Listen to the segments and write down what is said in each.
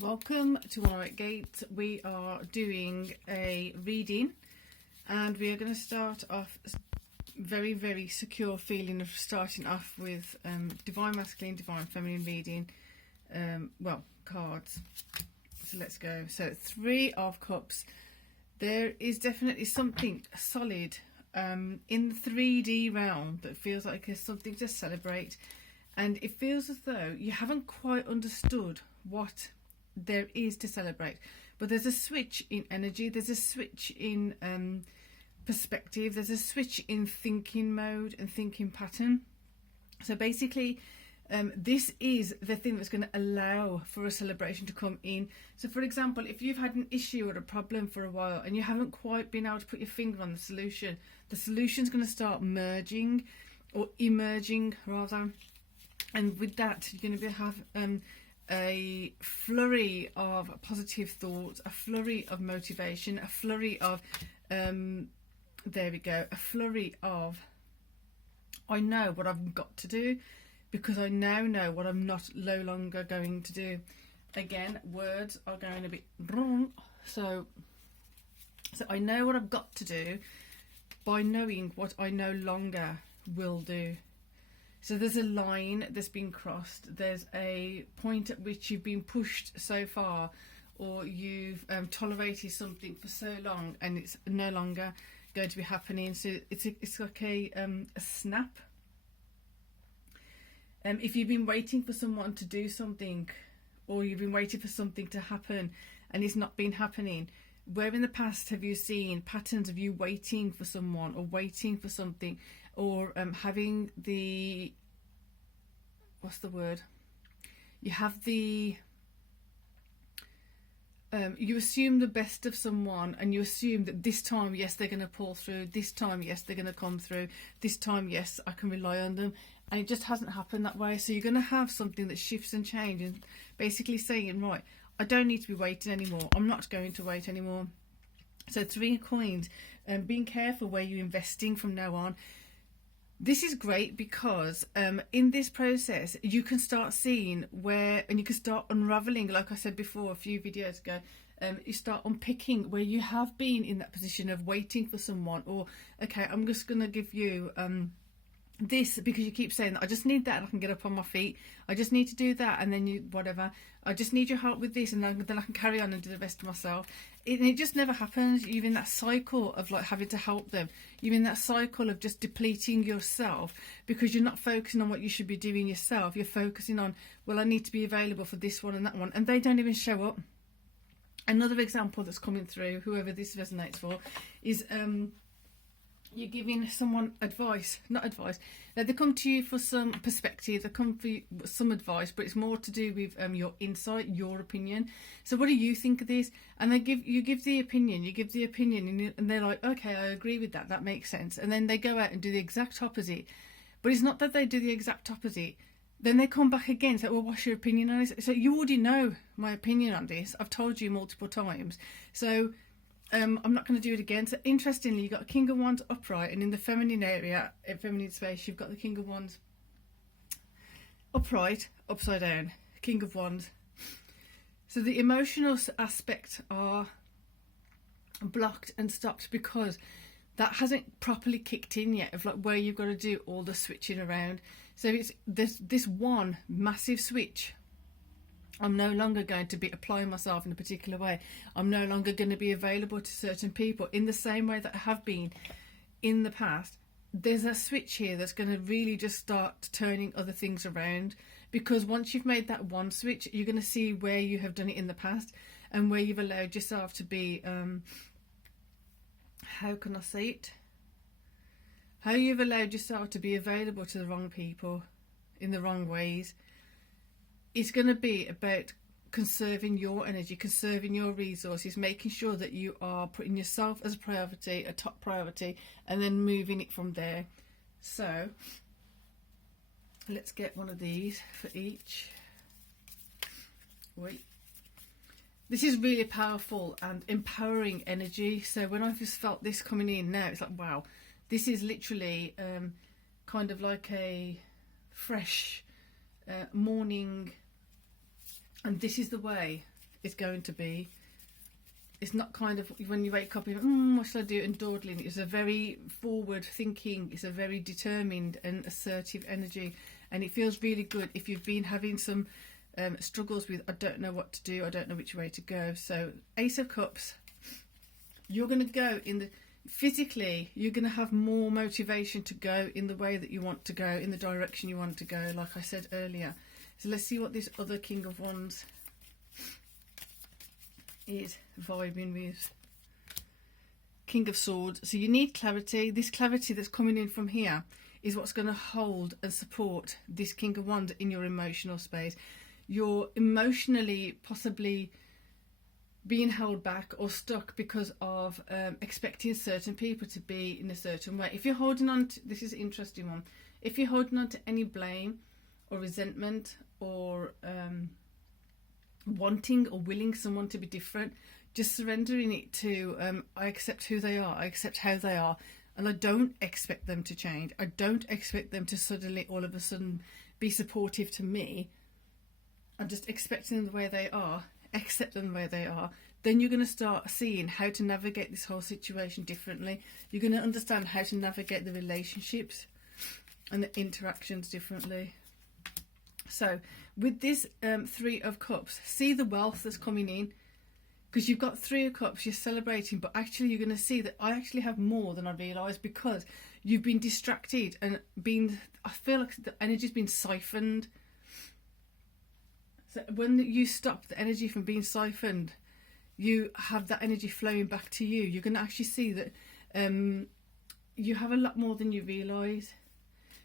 Welcome to Warwick Gate. We are doing a reading and we are going to start off very, very secure feeling of starting off with Divine Masculine, Divine Feminine reading, cards. So let's go. So 3 of Cups. There is definitely something solid in the 3D realm that feels like there's something to celebrate, and it feels as though you haven't quite understood what there is to celebrate, but there's a switch in energy, there's a switch in perspective, there's a switch in thinking mode and thinking pattern. So basically this is the thing that's going to allow for a celebration to come in. So for example, if you've had an issue or a problem for a while and you haven't quite been able to put your finger on the solution's going to start merging or emerging rather, and with that you're going to have a flurry of positive thoughts, a flurry of motivation, a flurry of there we go, a flurry of I know what I've got to do because I now know what I'm no longer going to do. Again, words are going a bit wrong. So I know what I've got to do by knowing what I no longer will do. So there's a line that's been crossed. There's a point at which you've been pushed so far, or you've tolerated something for so long, and it's no longer going to be happening. So it's like a snap. If you've been waiting for someone to do something, or you've been waiting for something to happen, and it's not been happening, where in the past have you seen patterns of you waiting for someone or waiting for something? Or having the, what's the word? You have the, you assume the best of someone, and you assume that this time, yes, they're going to pull through. This time, yes, they're going to come through. This time, yes, I can rely on them. And it just hasn't happened that way. So you're going to have something that shifts and changes, basically saying, right, I don't need to be waiting anymore. I'm not going to wait anymore. So 3 coins, being careful where you're investing from now on. This is great because in this process you can start seeing where, and you can start unraveling, like I said before a few videos ago, you start unpicking where you have been in that position of waiting for someone, or okay, I'm just going to give you this because you keep saying that I just need that and I can get up on my feet, I just need to do that, and then you whatever, I just need your help with this, and then I can carry on and do the rest of myself. It just never happens. You're in that cycle of like having to help them. You're in that cycle of just depleting yourself because you're not focusing on what you should be doing yourself. You're focusing on, well, I need to be available for this one and that one, and they don't even show up. Another example that's coming through, whoever this resonates for, is you're giving someone advice, not advice. They come to you for some perspective, they come for some advice, but it's more to do with your insight, your opinion. So what do you think of this? And you give the opinion, and they're like, okay, I agree with that, that makes sense. And then they go out and do the exact opposite. But it's not that they do the exact opposite. Then they come back again and say, well, what's your opinion on this? So you already know my opinion on this. I've told you multiple times. So I'm not going to do it again. So interestingly, you've got a King of Wands upright, and in the feminine area, feminine space, you've got the King of Wands upright, upside down, King of Wands. So the emotional aspects are blocked and stopped because that hasn't properly kicked in yet, of like where you've got to do all the switching around. So it's this one massive switch. I'm no longer going to be applying myself in a particular way. I'm no longer going to be available to certain people in the same way that I have been in the past. There's a switch here that's going to really just start turning other things around, because once you've made that one switch, you're going to see where you have done it in the past and where you've allowed yourself to be, how can I say it? How you've allowed yourself to be available to the wrong people in the wrong ways. It's going to be about conserving your energy, conserving your resources, making sure that you are putting yourself as a priority, a top priority, and then moving it from there. So let's get one of these for each. Wait. This is really powerful and empowering energy. So when I've just felt this coming in now, it's like, wow, this is literally kind of like a fresh morning, and this is the way it's going to be. It's not kind of when you wake up, what should I do, and dawdling. It's a very forward thinking, it's a very determined and assertive energy, and it feels really good if you've been having some struggles with, I don't know what to do, I don't know which way to go. So Ace of Cups, you're going to go in the, physically, you're going to have more motivation to go in the way that you want to go, in the direction you want to go, like I said earlier. So let's see what this other King of Wands is vibing with. King of Swords. So you need clarity. This clarity that's coming in from here is what's going to hold and support this King of Wands in your emotional space. You're emotionally possibly being held back or stuck because of expecting certain people to be in a certain way. If you're holding on to, this is an interesting one, if you're holding on to any blame or resentment or wanting or willing someone to be different, just surrendering it to I accept who they are, I accept how they are, and I don't expect them to change. I don't expect them to suddenly all of a sudden be supportive to me. I'm just expecting them the way they are, accept them the way they are. Then you're going to start seeing how to navigate this whole situation differently. You're going to understand how to navigate the relationships and the interactions differently. So with this Three of Cups, see the wealth that's coming in, because you've got Three of Cups, you're celebrating, but actually you're going to see that I actually have more than I realised, because you've been distracted and I feel like the energy's been siphoned. So when you stop the energy from being siphoned, you have that energy flowing back to you. You're going to actually see that you have a lot more than you realise,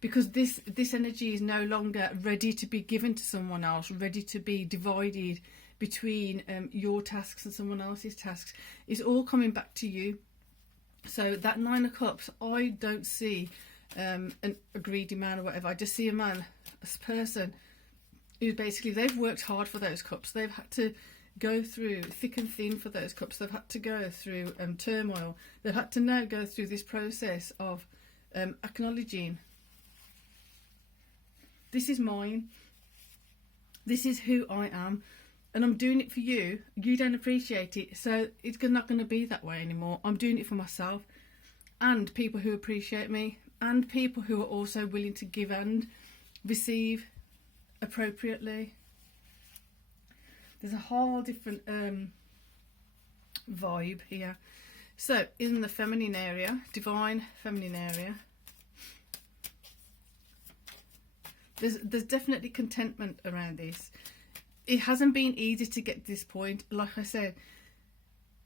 because this energy is no longer ready to be given to someone else, ready to be divided between your tasks and someone else's tasks. It's all coming back to you. So that Nine of Cups, I don't see a greedy man or whatever. I just see a man, a person who basically, they've worked hard for those cups. They've had to go through thick and thin for those cups. They've had to go through turmoil. They've had to now go through this process of acknowledging, this is mine, this is who I am, and I'm doing it for you. You don't appreciate it, so it's not going to be that way anymore. I'm doing it for myself and people who appreciate me, and people who are also willing to give and receive appropriately. There's a whole different vibe here. So in the feminine area, divine feminine area, there's definitely contentment around this. It hasn't been easy to get to this point. Like I said,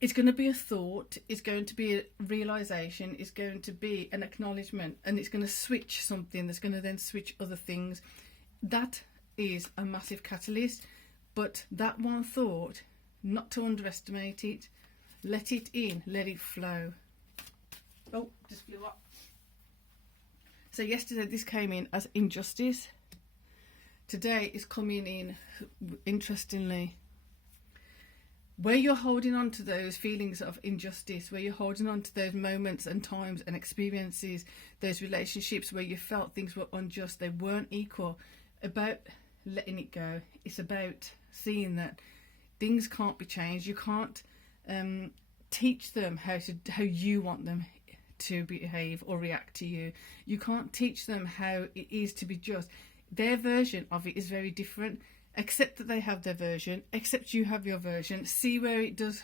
it's going to be a thought, it's going to be a realisation, it's going to be an acknowledgement, and it's going to switch something that's going to then switch other things. That is a massive catalyst. But that one thought, not to underestimate it, let it in, let it flow. Oh, just flew up. So yesterday this came in as injustice. Today is coming in, interestingly, where you're holding on to those feelings of injustice, where you're holding on to those moments and times and experiences, those relationships where you felt things were unjust, they weren't equal, about letting it go. It's about seeing that things can't be changed. You can't teach them how you want them to behave or react to you. You can't teach them how it is to be just. Their version of it is very different. Accept that they have their version, accept you have your version, see where it does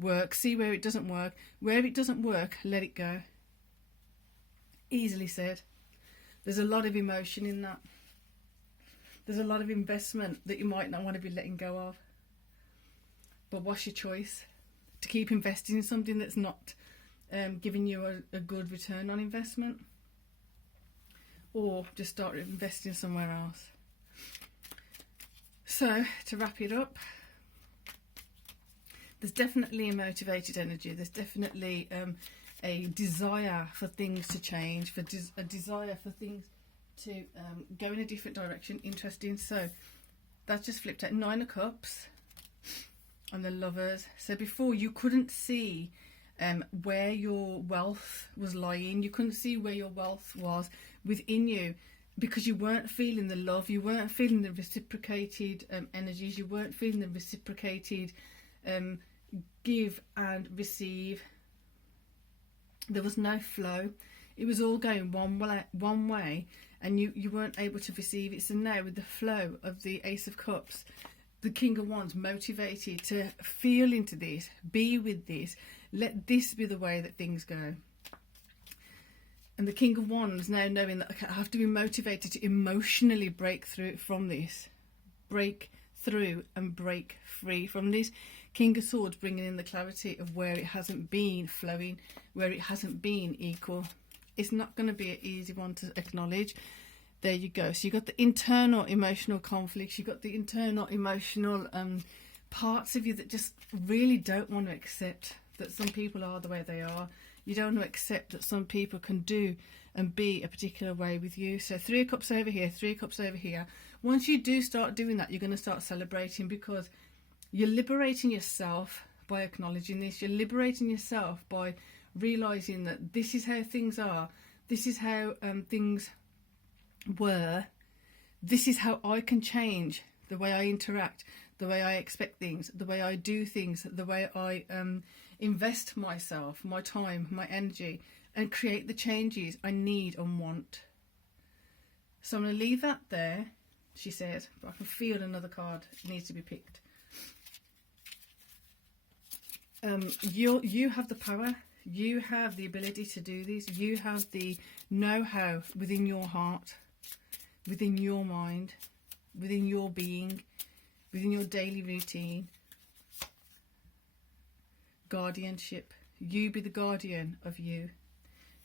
work, see where it doesn't work. Where it doesn't work, let it go. Easily said. There's a lot of emotion in that. There's a lot of investment that you might not want to be letting go of. But what's your choice? To keep investing in something that's not giving you a good return on investment? Or just start investing somewhere else? So, to wrap it up, there's definitely a motivated energy. There's definitely a desire for things to change, a desire for things to go in a different direction. Interesting. So that's just flipped out. Nine of Cups and the Lovers. So before, you couldn't see where your wealth was lying. You couldn't see where your wealth was within you. because you weren't feeling the love, you weren't feeling the reciprocated energies, you weren't feeling the reciprocated give and receive. There was no flow. It was all going one way, and you weren't able to receive it. So now, with the flow of the Ace of Cups, the King of Wands, motivated to feel into this, be with this, let this be the way that things go. And the King of Wands now knowing that, okay, I have to be motivated to emotionally break through from this. Break through and break free from this. King of Swords bringing in the clarity of where it hasn't been flowing, where it hasn't been equal. It's not going to be an easy one to acknowledge. There you go. So you've got the internal emotional conflicts. You've got the internal emotional parts of you that just really don't want to accept that some people are the way they are. You don't want to accept that some people can do and be a particular way with you. So 3 of Cups over here, 3 of Cups over here. Once you do start doing that, you're going to start celebrating, because you're liberating yourself by acknowledging this. You're liberating yourself by realising that this is how things are. This is how things were. This is how I can change the way I interact, the way I expect things, the way I do things, the way I invest myself, my time, my energy, and create the changes I need and want. So I'm going to leave that there, she says, but I can feel another card needs to be picked. You have the power. You have the ability to do this. You have the know-how within your heart, within your mind, within your being, within your daily routine. Guardianship. You be the guardian of you.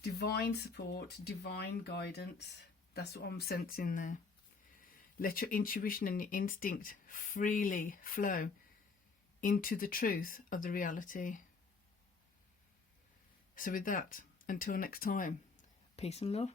Divine support, divine guidance. That's what I'm sensing there. Let your intuition and your instinct freely flow into the truth of the reality. So with that, until next time, peace and love.